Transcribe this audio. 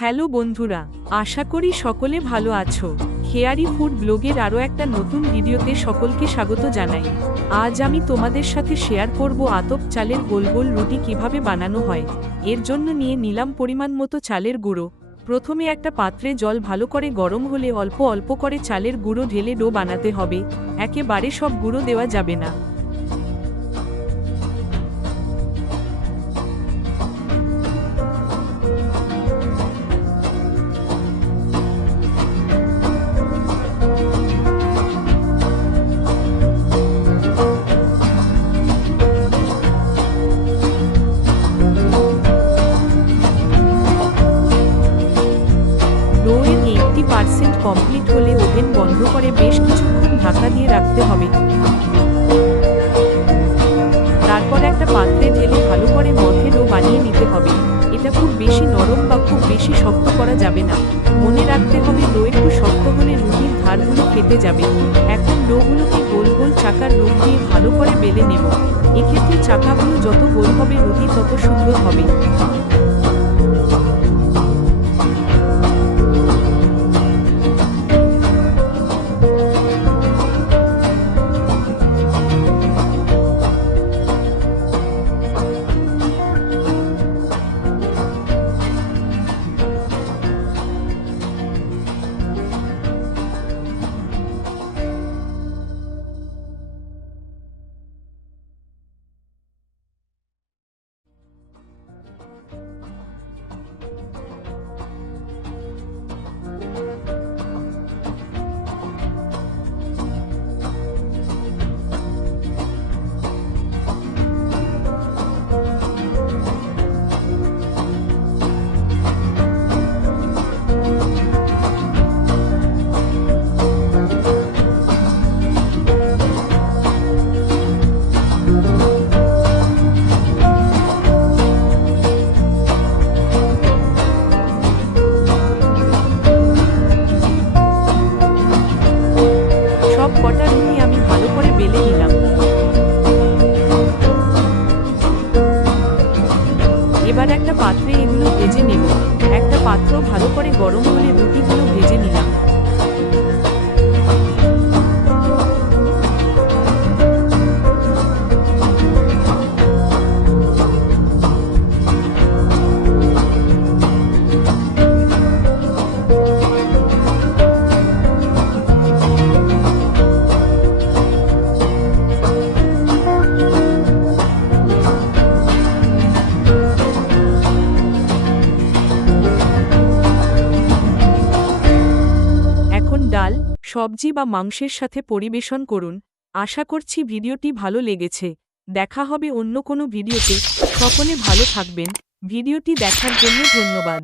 Hello বন্ধুরা, আশা করি সকলে ভালো আছো। খেয়ারি ফুড ব্লগের আরও একটা নতুন ভিডিওতে সকলকে স্বাগত জানাই। আজ আমি তোমাদের সাথে শেয়ার করব আতপ চালের গোল গোল রুটি কিভাবে বানানো হয়। এর জন্য নিয়ে নিলাম পরিমাণ মতো চালের গুঁড়ো। প্রথমে একটা পাত্রে জল ভালো করে গরম হলে অল্প অল্প করে চালের গুঁড়ো ঢেলে ডো বানাতে হবে, একেবারে সব গুঁড়ো দেওয়া যাবে না। ডোয়ের 80% কমপ্লিট হলে ওভেন বন্ধ করে বেশ কিছুক্ষণ ঢাকা দিয়ে রাখতে হবে। তারপর একটা পাত্রে ঢেলে ভালো করে মথে ডো বানিয়ে নিতে হবে। এটা খুব বেশি নরম বা খুব বেশি শক্ত করা যাবে না। মনে রাখতে হবে ডো একটু শক্ত হলে রুটির ধারগুলো ফেটে যাবে। এখন ডোগুলোকে গোল গোল চাকার রূপ দিয়ে ভালো করে বেলে নেব। এক্ষেত্রে চাকাগুলো যত গোল হবে রুটি তত সুন্দর হবে। সব কটা রুটি আমি ভালো করে বেলে নিলাম। এবার একটা পাত্রে এগুলো ভেজে নেব। একটা পাত্র ভালো করে গরম হলে রুটিগুলো ভেজে নিলাম। ডাল, সবজি বা মাংসের সাথে পরিবেশন করুন। আশা করছি ভিডিওটি ভালো লেগেছে। দেখা হবে অন্য কোনো ভিডিওতে। সকলে ভালো থাকবেন। ভিডিওটি দেখার জন্য ধন্যবাদ।